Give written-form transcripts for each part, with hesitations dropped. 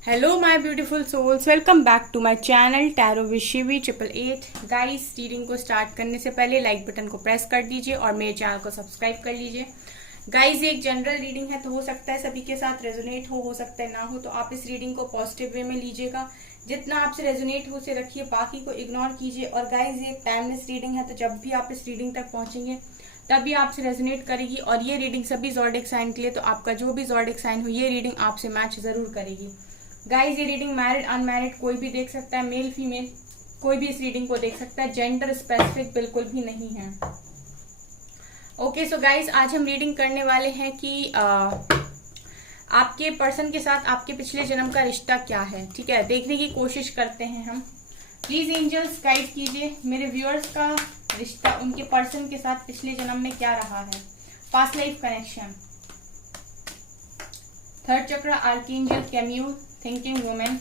Hello my beautiful souls, welcome back to my channel tarot with Shivi 888। Guys, reading को start करने से पहले like button को press कर दीजिए और मेरे चैनल को सब्सक्राइब कर लीजिए। गाइस, ये एक जनरल रीडिंग है तो हो सकता है सभी के साथ रेजोनेट हो सकता है ना हो, तो आप इस रीडिंग को पॉजिटिव वे में लीजिएगा। जितना आपसे रेजोनेट हो उसे रखिए, बाकी को इग्नोर कीजिए। और गाइस, ये एक टाइमलेस रीडिंग है तो जब भी आप इस रीडिंग तक पहुंचेंगे तभी आपसे रेजोनेट करेगी। और ये रीडिंग सभी ज़ोडिएक साइन के लिए, तो आपका जो भी ज़ोडिएक साइन हो ये रीडिंग आपसे मैच जरूर करेगी। गाइज, ये रीडिंग मैरिड अनमैरिड कोई भी देख सकता है, मेल फीमेल कोई भी इस रीडिंग को देख सकता है, जेंडर स्पेसिफिक बिल्कुल भी नहीं है। ओके, सो गाइज, आज हम रीडिंग करने वाले हैं कि आपके पर्सन के साथ आपके पिछले जन्म का रिश्ता क्या है। ठीक है, देखने की कोशिश करते हैं हम। प्लीज एंजल्स गाइड कीजिए मेरे व्यूअर्स का रिश्ता उनके पर्सन के साथ पिछले जन्म में क्या रहा है। Past life connection, third chakra archangel Chamuel, thinking women,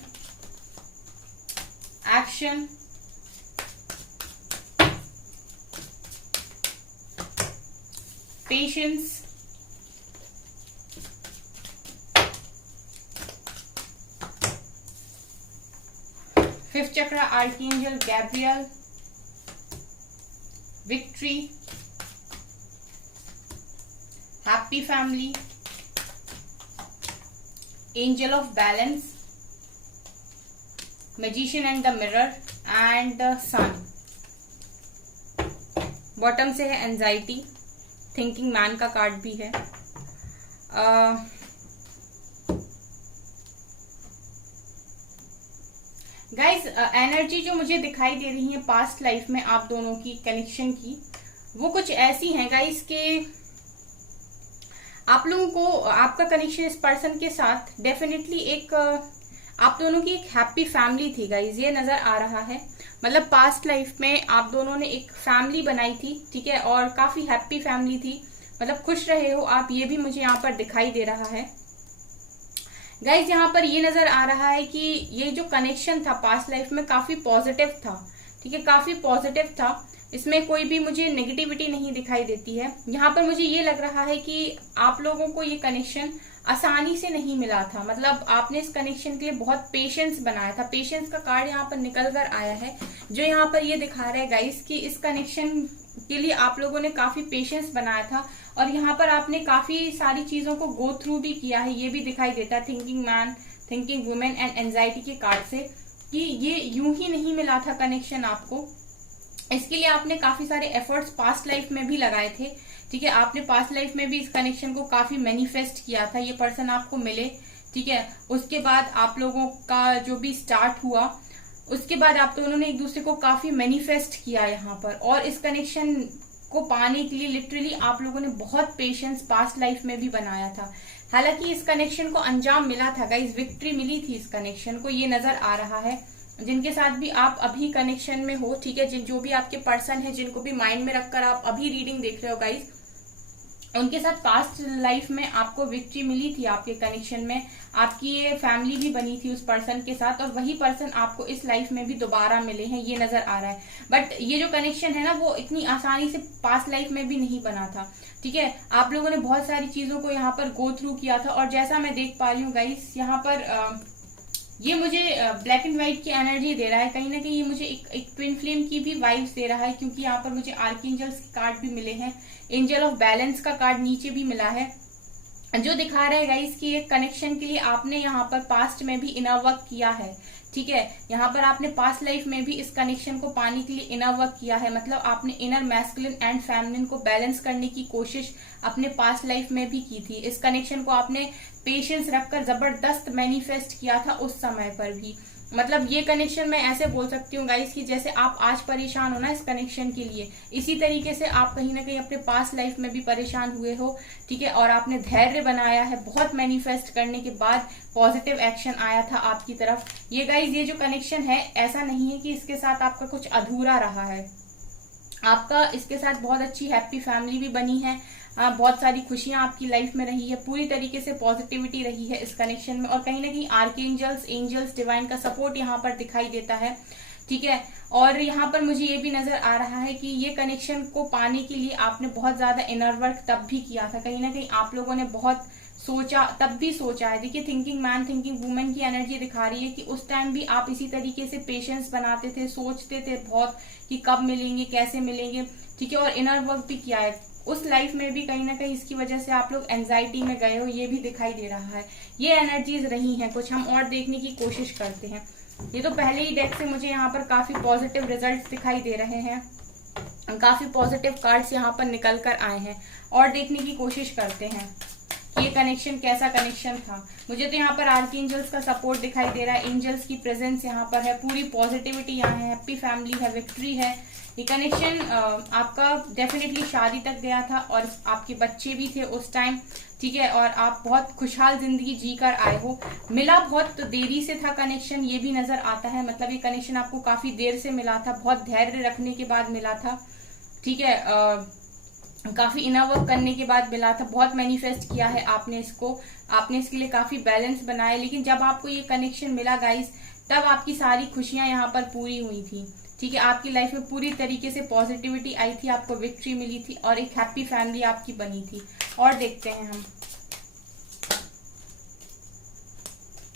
action, patience, fifth chakra archangel Gabriel, victory, happy family, angel of balance, magician and the mirror and the sun. Bottom से है एंजाइटी, थिंकिंग मैन का कार्ड भी है। Guys, energy जो मुझे दिखाई दे रही है पास्ट लाइफ में आप दोनों की कनेक्शन की, वो कुछ ऐसी हैं गाइज के आप लोगों को आपका कनेक्शन इस पर्सन के साथ डेफिनेटली एक आप दोनों की एक हैप्पी फैमिली थी गाइज, ये नजर आ रहा है। मतलब पास्ट लाइफ में आप दोनों ने एक फैमिली बनाई थी, ठीक है, और काफी हैप्पी फैमिली थी, मतलब खुश रहे हो आप, ये भी मुझे यहाँ पर दिखाई दे रहा है। गाइज, यहाँ पर ये नजर आ रहा है कि ये जो कनेक्शन था पास्ट लाइफ में काफी पॉजिटिव था, ठीक है, काफी पॉजिटिव था। इसमें कोई भी मुझे नेगेटिविटी नहीं दिखाई देती है। यहाँ पर मुझे ये लग रहा है कि आप लोगों को ये कनेक्शन आसानी से नहीं मिला था, मतलब आपने इस कनेक्शन के लिए बहुत पेशेंस बनाया था। पेशेंस का कार्ड यहाँ पर निकल कर आया है, जो यहाँ पर ये दिखा रहा है गाइस कि इस कनेक्शन के लिए आप लोगों ने काफी पेशेंस बनाया था और यहाँ पर आपने काफी सारी चीजों को गो थ्रू भी किया है, ये भी दिखाई देता है thinking man, thinking women and anxiety के कार्ड से, कि ये यूं ही नहीं मिला था कनेक्शन आपको। इसके लिए आपने काफी सारे एफर्ट्स पास्ट लाइफ में भी लगाए थे, ठीक है, आपने पास्ट लाइफ में भी इस कनेक्शन को काफी मैनिफेस्ट किया था, ये पर्सन आपको मिले, ठीक है। उसके बाद आप लोगों का जो भी स्टार्ट हुआ, उसके बाद आप दोनों ने एक दूसरे को काफी मैनिफेस्ट किया यहाँ पर, और इस कनेक्शन को पाने के लिए लिटरली आप लोगों ने बहुत पेशेंस पास्ट लाइफ में भी बनाया था। हालांकि इस कनेक्शन को अंजाम मिला था गाइस, विक्ट्री मिली थी इस कनेक्शन को, ये नजर आ रहा है। जिनके साथ भी आप अभी कनेक्शन में हो, ठीक है, जो भी आपके पर्सन है, जिनको भी माइंड में रखकर आप अभी रीडिंग देख रहे हो गाइस, उनके साथ पास्ट लाइफ में आपको विक्ट्री मिली थी, आपके कनेक्शन में आपकी ये फैमिली भी बनी थी उस पर्सन के साथ, और वही पर्सन आपको इस लाइफ में भी दोबारा मिले हैं, ये नजर आ रहा है। बट ये जो कनेक्शन है ना, वो इतनी आसानी से पास्ट लाइफ में भी नहीं बना था, ठीक है, आप लोगों ने बहुत सारी चीजों को यहाँ पर गो थ्रू किया था। और जैसा मैं देख पा रही हूँ गाइस, यहाँ पर ये मुझे ब्लैक एंड व्हाइट की एनर्जी दे रहा है, कहीं ना कहीं ये मुझे एक ट्विन फ्लेम की भी वाइब्स दे रहा है, क्योंकि यहाँ पर मुझे आर्कएंजल्स के कार्ड भी मिले हैं, एंजल ऑफ बैलेंस का कार्ड नीचे भी मिला है, जो दिखा रहा है गाइस कि एक कनेक्शन के लिए आपने यहाँ पर पास्ट में भी इनर वर्क किया है, ठीक है, यहाँ पर आपने पास्ट लाइफ में भी इस कनेक्शन को पाने के लिए इनर वर्क किया है, मतलब आपने इनर मैस्कुलिन एंड फेमिनिन को बैलेंस करने की कोशिश अपने पास्ट लाइफ में भी की थी। इस कनेक्शन को आपने पेशेंस रखकर जबरदस्त मैनिफेस्ट किया था उस समय पर भी। मतलब ये कनेक्शन मैं ऐसे बोल सकती हूँ गाइस कि जैसे आप आज परेशान हो ना इस कनेक्शन के लिए, इसी तरीके से आप कहीं ना कहीं अपने पास्ट लाइफ में भी परेशान हुए हो, ठीक है, और आपने धैर्य बनाया है, बहुत मैनिफेस्ट करने के बाद पॉजिटिव एक्शन आया था आपकी तरफ। ये गाइस, ये जो कनेक्शन है, ऐसा नहीं है कि इसके साथ आपका कुछ अधूरा रहा है, आपका इसके साथ बहुत अच्छी हैप्पी फैमिली भी बनी है, बहुत सारी खुशियां आपकी लाइफ में रही है, पूरी तरीके से पॉजिटिविटी रही है इस कनेक्शन में, और कहीं ना कहीं आर्कएंजल्स, एंजल्स, डिवाइन का सपोर्ट यहाँ पर दिखाई देता है, ठीक है। और यहाँ पर मुझे ये भी नजर आ रहा है कि ये कनेक्शन को पाने के लिए आपने बहुत ज्यादा इनर वर्क तब भी किया था, कहीं ना कहीं आप लोगों ने बहुत सोचा, तब भी सोचा है। देखिए थिंकिंग मैन थिंकिंग वुमेन की एनर्जी दिखा रही है कि उस टाइम भी आप इसी तरीके से पेशेंस बनाते थे, सोचते थे बहुत कि कब मिलेंगे, कैसे मिलेंगे, ठीक है, और इनर वर्क भी किया है। उस लाइफ में भी कहीं ना कहीं इसकी वजह से आप लोग एंजाइटी में गए हो, ये भी दिखाई दे रहा है। ये एनर्जीज रही हैं कुछ, हम और देखने की कोशिश करते हैं। ये तो पहले ही डेक से मुझे यहाँ पर काफी पॉजिटिव रिजल्ट्स दिखाई दे रहे हैं, काफी पॉजिटिव कार्ड्स यहाँ पर निकल कर आए हैं, और देखने की कोशिश करते हैं कि ये कनेक्शन कैसा कनेक्शन था। मुझे तो यहाँ पर आर्कएंजल्स का सपोर्ट दिखाई दे रहा है, एंजल्स की प्रेजेंस यहाँ पर है, पूरी पॉजिटिविटी यहाँ है, हैप्पी फैमिली है, विक्ट्री है। ये कनेक्शन आपका डेफिनेटली शादी तक गया था और आपके बच्चे भी थे उस टाइम, ठीक है, और आप बहुत खुशहाल जिंदगी जी कर आए हो। मिला बहुत देरी से था कनेक्शन, ये भी नजर आता है। मतलब ये कनेक्शन आपको काफी देर से मिला था, बहुत धैर्य रखने के बाद मिला था, ठीक है, काफी इनर वर्क करने के बाद मिला था, बहुत मैनिफेस्ट किया है आपने इसको, आपने इसके लिए काफी बैलेंस बनाया। लेकिन जब आपको ये कनेक्शन मिला गाइस, तब आपकी सारी खुशियां यहाँ पर पूरी हुई थी, ठीक है, आपकी लाइफ में पूरी तरीके से पॉजिटिविटी आई थी, आपको विक्ट्री मिली थी और एक हैप्पी फैमिली आपकी बनी थी। और देखते हैं हम,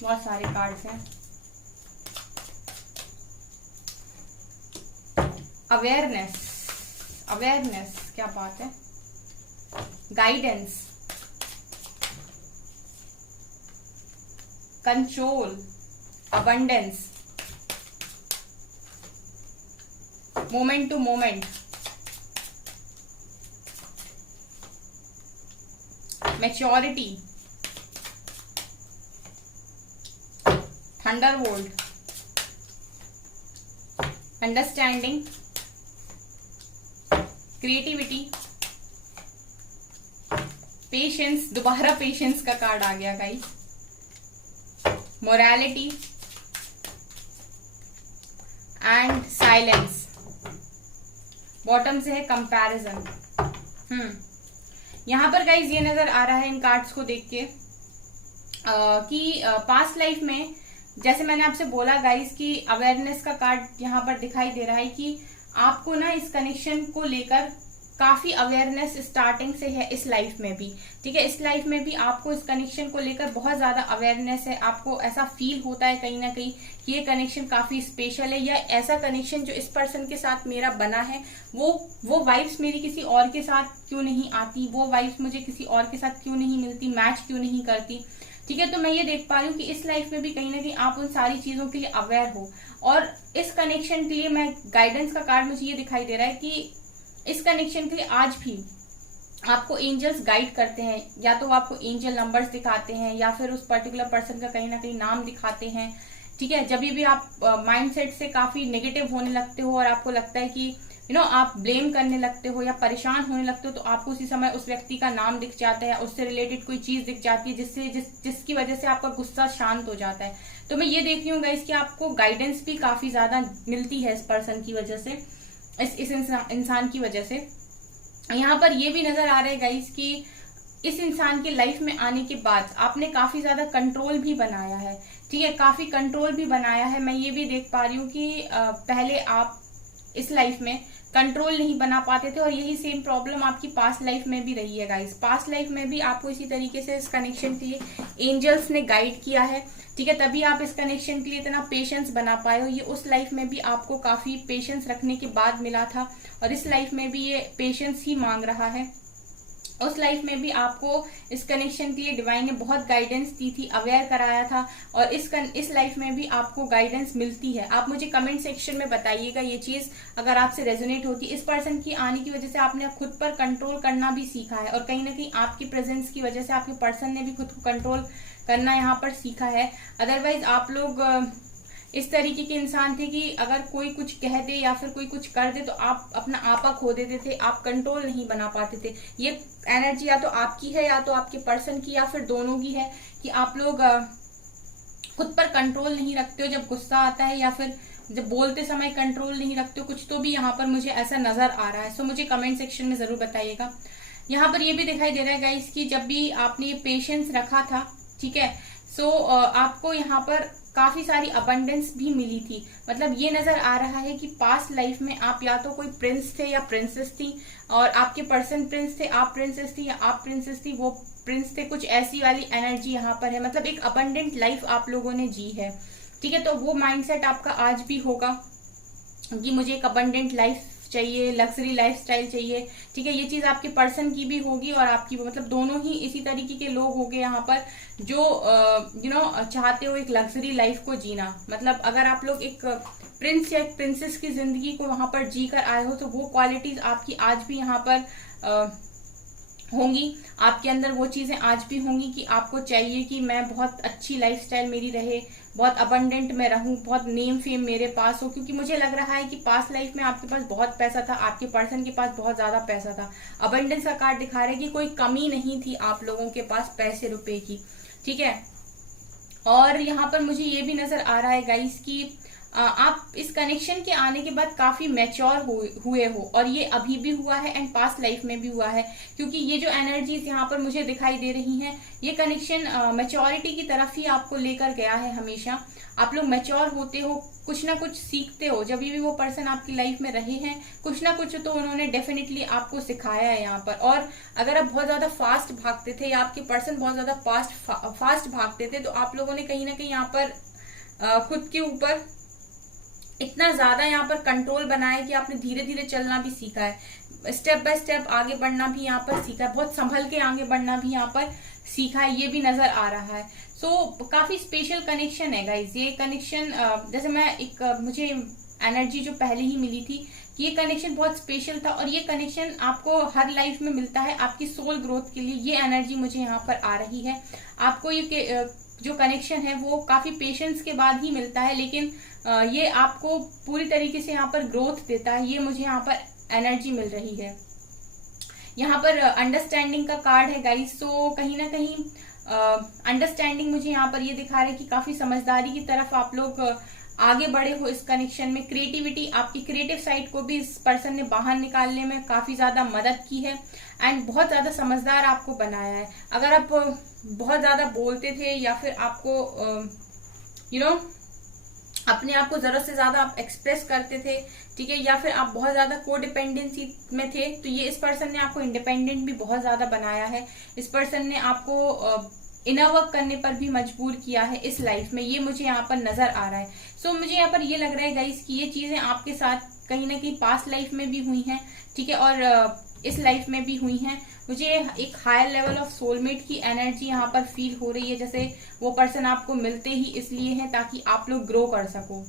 बहुत सारे कार्ड्स हैं। अवेयरनेस, अवेयरनेस, क्या बात है, guidance, control, abundance, moment to moment, maturity, thunderbolt, understanding, creativity, patience, दोबारा पेशेंस का कार्ड आ गया guys, morality and silence. Bottom से है कंपैरिजन। यहां पर गाइस ये नजर आ रहा है इन कार्ड्स को देख के कि पास्ट लाइफ में, जैसे मैंने आपसे बोला गाइस कि अवेयरनेस का कार्ड यहाँ पर दिखाई दे रहा है कि आपको ना इस कनेक्शन को लेकर काफी अवेयरनेस स्टार्टिंग से है इस लाइफ में भी, ठीक है, इस लाइफ में भी आपको इस कनेक्शन को लेकर बहुत ज्यादा अवेयरनेस है। आपको ऐसा फील होता है कहीं ना कहीं कि ये कनेक्शन काफी स्पेशल है, या ऐसा कनेक्शन जो इस पर्सन के साथ मेरा बना है वो वाइब्स मेरी किसी और के साथ क्यों नहीं आती, वो वाइब्स मुझे किसी और के साथ क्यों नहीं मिलती, मैच क्यों नहीं करती, ठीक है। तो मैं ये देख पा रही हूँ कि इस लाइफ में भी कहीं ना कहीं आप उन सारी चीजों के लिए अवेयर हो, और इस कनेक्शन के लिए मैं गाइडेंस का कार्ड मुझे ये दिखाई दे रहा है कि इस कनेक्शन के लिए आज भी आपको एंजल्स गाइड करते हैं, या तो आपको एंजल नंबर्स दिखाते हैं या फिर उस पर्टिकुलर पर्सन का कहीं ना कहीं नाम दिखाते हैं, ठीक है। जब भी आप माइंडसेट से काफी नेगेटिव होने लगते हो और आपको लगता है कि आप ब्लेम करने लगते हो या परेशान होने लगते हो, तो आपको उसी समय उस व्यक्ति का नाम दिख जाता है, उससे रिलेटेड कोई चीज दिख जाती है जिसकी वजह से आपका गुस्सा शांत हो जाता है। तो मैं ये देख रही हूँ गाइस कि आपको गाइडेंस भी काफी ज्यादा मिलती है इस पर्सन की वजह से, इस इंसान की वजह से। यहाँ पर ये भी नजर आ रहा है गाइस कि इस इंसान के लाइफ में आने के बाद आपने काफी ज्यादा कंट्रोल भी बनाया है, ठीक है, काफी कंट्रोल भी बनाया है। मैं ये भी देख पा रही हूँ कि पहले आप इस लाइफ में कंट्रोल नहीं बना पाते थे, और यही सेम प्रॉब्लम आपकी पास्ट लाइफ में भी रही है गाइस। पास्ट लाइफ में भी आपको इसी तरीके से इस कनेक्शन के लिए एंजल्स ने गाइड किया है, ठीक है, तभी आप इस कनेक्शन के लिए इतना पेशेंस बना पाए हो। ये उस लाइफ में भी आपको काफी पेशेंस रखने के बाद मिला था, और इस लाइफ में भी ये पेशेंस ही मांग रहा है। उस लाइफ में भी आपको इस कनेक्शन के लिए डिवाइन ने बहुत गाइडेंस दी थी, अवेयर कराया था, और इस लाइफ में भी आपको गाइडेंस मिलती है। आप मुझे कमेंट सेक्शन में बताइएगा ये चीज अगर आपसे रेजोनेट होती। इस पर्सन की आने की वजह से आपने खुद पर कंट्रोल करना भी सीखा है, और कहीं ना कहीं आपकी प्रेजेंस की वजह से आपके पर्सन ने भी खुद को कंट्रोल करना यहाँ पर सीखा है। अदरवाइज आप लोग इस तरीके के इंसान थे कि अगर कोई कुछ कह दे या फिर कोई कुछ कर दे तो आप अपना आपा खो देते थे, आप कंट्रोल नहीं बना पाते थे। ये एनर्जी या तो आपकी है या तो आपके पर्सन की या फिर दोनों की है कि आप लोग खुद पर कंट्रोल नहीं रखते हो जब गुस्सा आता है, या फिर जब बोलते समय कंट्रोल नहीं रखते हो, कुछ तो भी यहाँ पर मुझे ऐसा नजर आ रहा है। सो मुझे कमेंट सेक्शन में जरूर बताइएगा। यहाँ पर ये भी दिखाई दे रहा है गाइस कि जब भी आपने ये पेशेंस रखा था, ठीक है, सो आपको यहाँ पर काफी सारी अबंडेंस भी मिली थी। मतलब ये नजर आ रहा है कि पास्ट लाइफ में आप या तो कोई प्रिंस थे या प्रिंसेस थी, और आपके पर्सन प्रिंस थे, आप प्रिंसेस थी, या आप प्रिंसेस थी वो प्रिंस थे, कुछ ऐसी वाली एनर्जी यहाँ पर है। मतलब एक अबंडेंट लाइफ आप लोगों ने जी है, ठीक है। तो वो माइंडसेट आपका आज भी होगा कि मुझे एक अबंडेंट लाइफ चाहिए, लग्जरी लाइफस्टाइल चाहिए, ठीक है। ये चीज आपके पर्सन की भी होगी और आपकी, मतलब दोनों ही इसी तरीके के लोग होंगे यहाँ पर, जो चाहते हो एक लग्जरी लाइफ को जीना। मतलब अगर आप लोग एक प्रिंस या एक प्रिंसेस की जिंदगी को वहां पर जी कर आए हो, तो वो क्वालिटीज आपकी आज भी यहाँ पर होंगी। आपके अंदर वो चीजें आज भी होंगी कि आपको चाहिए कि मैं बहुत अच्छी लाइफस्टाइल मेरी रहे, बहुत अबंडेंट में रहूं, बहुत नेम फेम मेरे पास हो। क्योंकि मुझे लग रहा है कि पास्ट लाइफ में आपके पास बहुत पैसा था, आपके पर्सन के पास बहुत ज्यादा पैसा था। अबंडेंस का कार्ड दिखा रहे कि कोई कमी नहीं थी आप लोगों के पास पैसे रुपए की, ठीक है। और यहाँ पर मुझे ये भी नजर आ रहा है गाइस कि आप इस कनेक्शन के आने के बाद काफी मैच्योर हुए हो, और ये अभी भी हुआ है एंड पास्ट लाइफ में भी हुआ है। क्योंकि ये जो एनर्जीज यहाँ पर मुझे दिखाई दे रही हैं, ये कनेक्शन मैच्योरिटी की तरफ ही आपको लेकर गया है। हमेशा आप लोग मैच्योर होते हो, कुछ ना कुछ सीखते हो। जब भी वो पर्सन आपकी लाइफ में रहे हैं, कुछ ना कुछ तो उन्होंने डेफिनेटली आपको सिखाया है यहाँ पर। और अगर आप बहुत ज्यादा फास्ट भागते थे या आपके पर्सन बहुत ज्यादा फास्ट भागते थे, तो आप लोगों ने कहीं ना कहीं यहाँ पर खुद के ऊपर इतना ज्यादा यहाँ पर कंट्रोल बनाया कि आपने धीरे धीरे चलना भी सीखा है, स्टेप बाय स्टेप आगे बढ़ना भी यहाँ पर सीखा है, बहुत संभल के आगे बढ़ना भी यहाँ पर सीखा है, ये भी नजर आ रहा है। सो काफी स्पेशल कनेक्शन है गाइज ये कनेक्शन। जैसे मैं एक मुझे एनर्जी जो पहले ही मिली थी कि ये कनेक्शन बहुत स्पेशल था, और ये कनेक्शन आपको हर लाइफ में मिलता है आपकी सोल ग्रोथ के लिए। ये एनर्जी मुझे यहाँ पर आ रही है। आपको ये जो कनेक्शन है वो काफी पेशेंस के बाद ही मिलता है, लेकिन ये आपको पूरी तरीके से यहाँ पर ग्रोथ देता है। ये मुझे यहाँ पर एनर्जी मिल रही है। यहाँ पर अंडरस्टैंडिंग का कार्ड है गाइस। सो कहीं ना कहीं अंडरस्टैंडिंग मुझे यहाँ पर ये दिखा रहा है कि काफी समझदारी की तरफ आप लोग आगे बढ़े हो इस कनेक्शन में। क्रिएटिविटी, आपकी क्रिएटिव साइड को भी इस पर्सन ने बाहर निकालने में काफी ज्यादा मदद की है, एंड बहुत ज्यादा समझदार आपको बनाया है। अगर आप बहुत ज्यादा बोलते थे या फिर आपको अपने आप को जरूरत से ज्यादा आप एक्सप्रेस करते थे, ठीक है, या फिर आप बहुत ज्यादा कोडिपेंडेंसी में थे, तो ये इस पर्सन ने आपको इंडिपेंडेंट भी बहुत ज्यादा बनाया है। इस पर्सन ने आपको इनर वर्क करने पर भी मजबूर किया है इस लाइफ में। ये मुझे यहाँ पर नजर आ रहा है। सो मुझे यहाँ पर ये लग रहा है गाइस कि ये चीजें आपके साथ कहीं ना कहीं पास्ट लाइफ में भी हुई हैं, ठीक है, और इस लाइफ में भी हुई हैं। मुझे एक हायर लेवल ऑफ सोलमेट की एनर्जी यहाँ पर फील हो रही है, जैसे वो पर्सन आपको मिलते ही इसलिए है ताकि आप लोग ग्रो कर सको,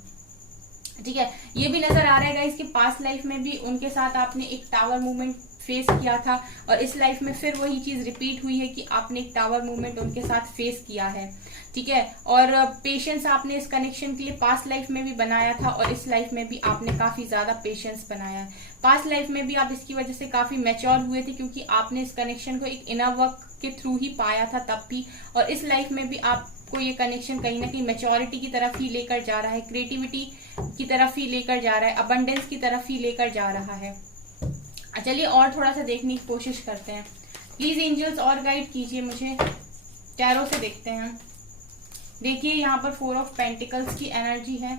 ठीक है। ये भी नजर आ रहा है गाइस कि पास्ट लाइफ में भी उनके साथ आपने एक टावर मूवमेंट फेस किया था, और इस लाइफ में फिर वही चीज रिपीट हुई है कि आपने एक टावर मूवमेंट उनके साथ फेस किया है, ठीक है। और पेशेंस आपने इस कनेक्शन के लिए पास्ट लाइफ में भी बनाया था, और इस लाइफ में भी आपने काफी ज्यादा पेशेंस बनाया है। पास्ट लाइफ में भी आप इसकी वजह से काफी मैच्योर हुए थे, क्योंकि आपने इस कनेक्शन को एक इनर वर्क के थ्रू ही पाया था तब भी, और इस लाइफ में भी आपको ये कनेक्शन कहीं ना कहीं मैच्योरिटी की तरफ ही लेकर जा रहा है, क्रिएटिविटी की तरफ ही लेकर जा रहा है, अबंडेंस की तरफ ही लेकर जा रहा है। चलिए और थोड़ा सा देखने की कोशिश करते हैं। प्लीज एंजल्स और गाइड कीजिए मुझे, टैरो से देखते हैं। देखिए यहाँ पर 4 ऑफ पेंटिकल्स की एनर्जी है,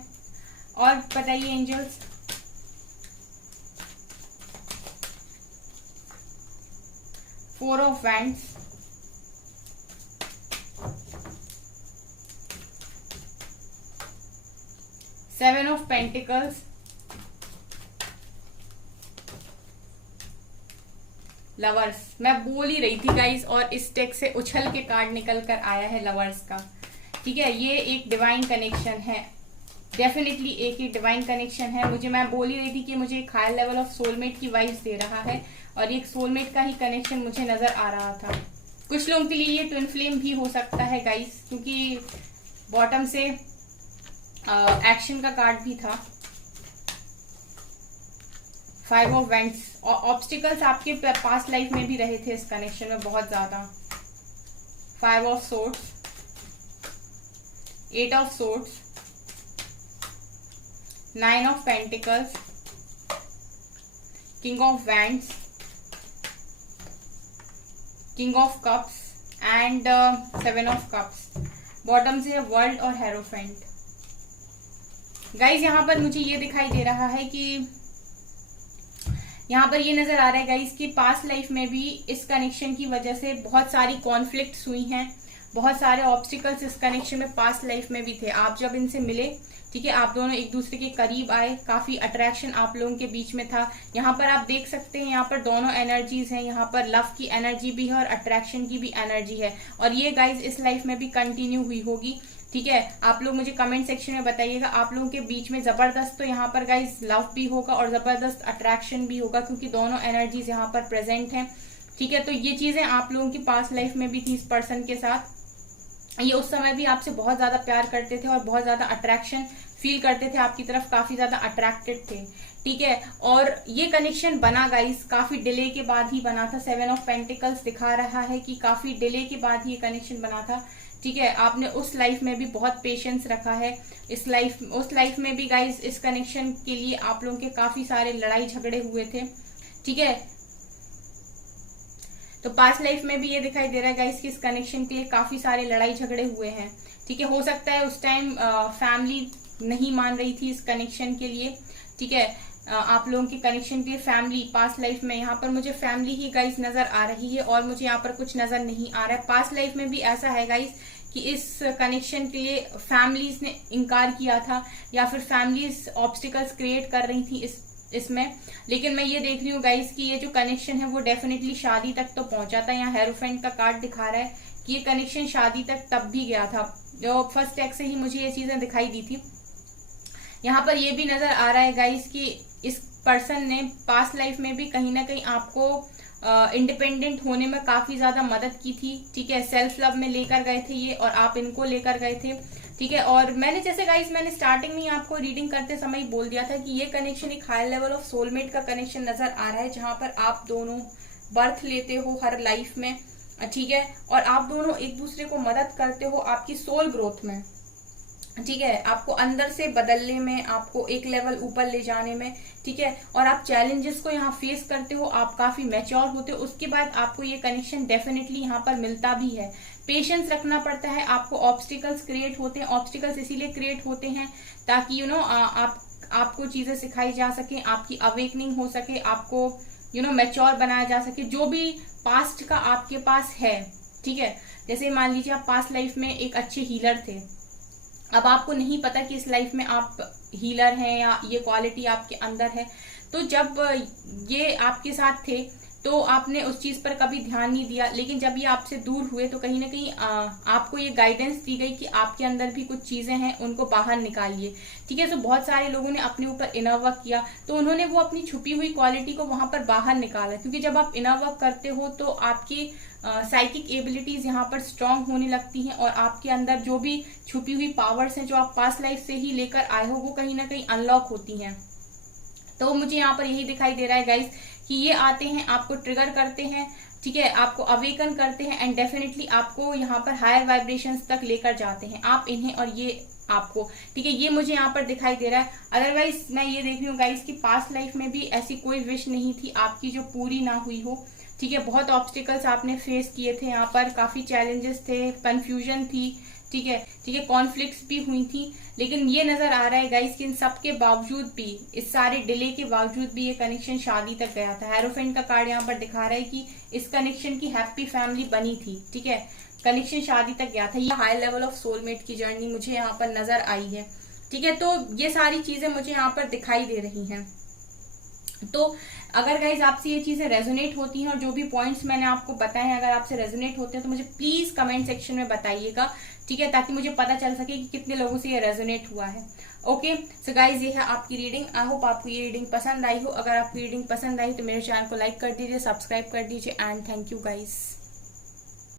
और बताइए angels. Four of wands, seven of pentacles, lovers. मैं बोल ही रही थी गाइस, और इस टेक से उछल के कार्ड निकल कर आया है लवर्स का, ठीक है। ये एक डिवाइन कनेक्शन है, डेफिनेटली एक डिवाइन कनेक्शन है। मैं बोल ही रही थी कि मुझे एक हायर लेवल ऑफ सोलमेट की वाइब्स दे रहा है, और एक सोलमेट का ही कनेक्शन मुझे नजर आ रहा था। कुछ लोगों के लिए ये ट्विन फ्लेम भी हो सकता है गाइस, क्योंकि बॉटम से एक्शन का कार्ड भी था। 5 ऑफ वेंट्स, और ऑब्स्टिकल्स आपके पास्ट लाइफ में भी रहे थे इस कनेक्शन में बहुत ज्यादा। 5 of swords, 8 of swords, 9 of pentacles, king of wands, king of cups and 7 of cups. Bottom से है वर्ल्ड और हेरोफेंट। गाइज यहाँ पर मुझे ये दिखाई दे रहा है कि यहाँ पर ये नजर आ रहा है गाइज कि पास्ट लाइफ में भी इस कनेक्शन की वजह से बहुत सारी कॉन्फ्लिक्ट्स हुई हैं, बहुत सारे ऑब्स्टिकल्स इस कनेक्शन में पास्ट लाइफ में भी थे। आप जब इनसे मिले, ठीक है, आप दोनों एक दूसरे के करीब आए, काफी अट्रैक्शन आप लोगों के बीच में था। यहाँ पर आप देख सकते हैं, यहाँ पर दोनों एनर्जीज हैं, यहाँ पर लव की एनर्जी भी है और अट्रैक्शन की भी एनर्जी है, और ये गाइज इस लाइफ में भी कंटिन्यू हुई होगी। ठीक है, आप लोग मुझे कमेंट सेक्शन में बताइएगा, आप लोगों के बीच में जबरदस्त तो यहाँ पर गाइज लव भी होगा और जबरदस्त अट्रैक्शन भी होगा, क्योंकि दोनों एनर्जीज यहाँ पर प्रेजेंट हैं। ठीक है, तो ये चीजें आप लोगों की पास्ट लाइफ में भी थी इस पर्सन के साथ। ये उस समय भी आपसे बहुत ज्यादा प्यार करते थे और बहुत ज्यादा अट्रैक्शन फील करते थे, आपकी तरफ काफी ज्यादा अट्रैक्टेड थे। ठीक है, और ये कनेक्शन बना गाइस काफी डिले के बाद ही बना था। 7 ऑफ पेंटिकल्स दिखा रहा है कि काफी डिले के बाद ही ये कनेक्शन बना था। ठीक है, आपने उस लाइफ में भी बहुत पेशेंस रखा है, उस लाइफ में भी गाइस इस कनेक्शन के लिए आप लोगों के काफी सारे लड़ाई झगड़े हुए थे। ठीक है, तो पास्ट लाइफ में भी ये दिखाई दे रहा है गाइस कि इस कनेक्शन के लिए काफी सारे लड़ाई झगड़े हुए हैं। ठीक है, हो सकता है उस टाइम फैमिली नहीं मान रही थी इस कनेक्शन के लिए। ठीक है, आप लोगों के कनेक्शन के लिए फैमिली पास्ट लाइफ में, यहाँ पर मुझे फैमिली ही गाइस नजर आ रही है और मुझे यहाँ पर कुछ नजर नहीं आ रहा है। पास्ट लाइफ में भी ऐसा है गाइस कि इस कनेक्शन के लिए फैमिलीज ने इनकार किया था, या फिर फैमिलीज ऑब्स्टिकल्स क्रिएट कर रही थी इसमें। लेकिन मैं ये देख रही हूँ गाइस कि ये जो कनेक्शन है वो डेफिनेटली शादी तक तो पहुंचा था। यहाँ हेरोफेंट का कार्ड दिखा रहा है कि ये कनेक्शन शादी तक तब भी गया था, जो फर्स्ट टैग से ही मुझे ये चीजें दिखाई दी थी। यहाँ पर ये भी नजर आ रहा है गाइस कि इस पर्सन ने पास्ट लाइफ में भी कहीं ना कहीं आपको इंडिपेंडेंट होने में काफी ज्यादा मदद की थी। ठीक है, सेल्फ लव में लेकर गए थे ये, और आप इनको लेकर गए थे। ठीक है, और मैंने जैसे गाइस मैंने स्टार्टिंग में आपको रीडिंग करते समय ही बोल दिया था कि ये कनेक्शन एक हाई लेवल ऑफ सोलमेट का कनेक्शन नजर आ रहा है, जहां पर आप दोनों बर्थ लेते हो हर लाइफ में। ठीक है, और आप दोनों एक दूसरे को मदद करते हो आपकी सोल ग्रोथ में। ठीक है, आपको अंदर से बदलने में, आपको एक लेवल ऊपर ले जाने में। ठीक है, और आप चैलेंजेस को यहाँ फेस करते हो, आप काफी मैच्योर होते हो, उसके बाद आपको ये कनेक्शन डेफिनेटली यहाँ पर मिलता भी है। पेशेंस रखना पड़ता है आपको, ऑब्स्टिकल्स क्रिएट होते हैं, ऑब्स्टिकल्स इसीलिए क्रिएट होते हैं ताकि आपको चीजें सिखाई जा सके, आपकी अवेकनिंग हो सके, आपको मैच्योर बनाया जा सके, जो भी पास्ट का आपके पास है। ठीक है, जैसे मान लीजिए आप पास्ट लाइफ में एक अच्छे हीलर थे, अब आपको नहीं पता कि इस लाइफ में आप हीलर हैं या ये क्वालिटी आपके अंदर है, तो जब ये आपके साथ थे तो आपने उस चीज पर कभी ध्यान नहीं दिया, लेकिन जब ये आपसे दूर हुए तो कहीं ना कहीं आपको ये गाइडेंस दी गई कि आपके अंदर भी कुछ चीजें हैं, उनको बाहर निकालिए। ठीक है, तो बहुत सारे लोगों ने अपने ऊपर इनर वर्क किया, तो उन्होंने वो अपनी छुपी हुई क्वालिटी को वहां पर बाहर निकाला, क्योंकि जब आप इनर वर्क करते हो तो आपकी साइकिक एबिलिटीज यहाँ पर स्ट्रांग होने लगती हैं, और आपके अंदर जो भी छुपी हुई पावर्स हैं जो आप पास्ट लाइफ से ही लेकर आए हो, वो कहीं ना कहीं अनलॉक होती हैं। तो मुझे यहाँ पर यही दिखाई दे रहा है गाइस कि ये आते हैं, आपको ट्रिगर करते हैं। ठीक है, आपको अवेकन करते हैं एंड डेफिनेटली आपको यहाँ पर हायर वाइब्रेशंस तक लेकर जाते हैं, आप इन्हें और ये आपको। ठीक है, ये मुझे यहाँ पर दिखाई दे रहा है। अदरवाइज मैं ये देख रही हूँ गाइस कि पास्ट लाइफ में भी ऐसी कोई विश नहीं थी आपकी जो पूरी ना हुई हो। ठीक है, बहुत ऑब्स्टिकल्स आपने फेस किए थे, यहाँ पर काफी चैलेंजेस थे, कंफ्यूजन थी। ठीक है, कॉन्फ्लिक्ट्स भी हुई थी, लेकिन ये नजर आ रहा है गाइस कि इन सब के बावजूद भी, इस सारे डिले के बावजूद भी ये कनेक्शन शादी तक गया था। हेरोफेंट का कार्ड यहाँ पर दिखा रहा है कि इस कनेक्शन की हैप्पी फैमिली बनी थी। ठीक है, कनेक्शन शादी तक गया था। ये हाई लेवल ऑफ सोलमेट की जर्नी मुझे यहाँ पर नजर आई है। ठीक है, तो ये सारी चीजें मुझे यहाँ पर दिखाई दे रही हैं। तो अगर गाइज आपसे ये चीजें रेजोनेट होती हैं और जो भी पॉइंट्स मैंने आपको बताए हैं अगर आपसे रेजोनेट होते हैं तो मुझे प्लीज कमेंट सेक्शन में बताइएगा। ठीक है, ताकि मुझे पता चल सके कि कितने लोगों से ये रेजोनेट हुआ है। ओके, सो गाइज ये है आपकी रीडिंग। आई होप आपको ये रीडिंग पसंद आई हो। अगर आपको रीडिंग पसंद आई तो मेरे चैनल को लाइक कर दीजिए, सब्सक्राइब कर दीजिए एंड थैंक यू गाइज।